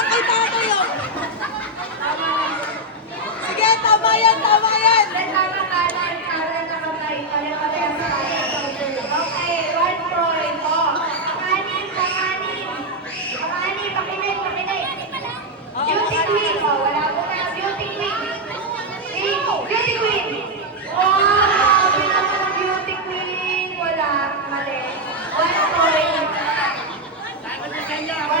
yan kay tatay, oh. Sige, tama yan, tama yan. Tama kanan, kanan na kamay. Pare-parehas tayo. Okay, 1 point. Oh, panganin, panganin. Panganin, pakinig, pakinig. Beauty queen. Oh, wala ko na. Beauty queen. Beauty queen. Oh, pinaka ng beauty queen. Wala, mali. 1 point. 1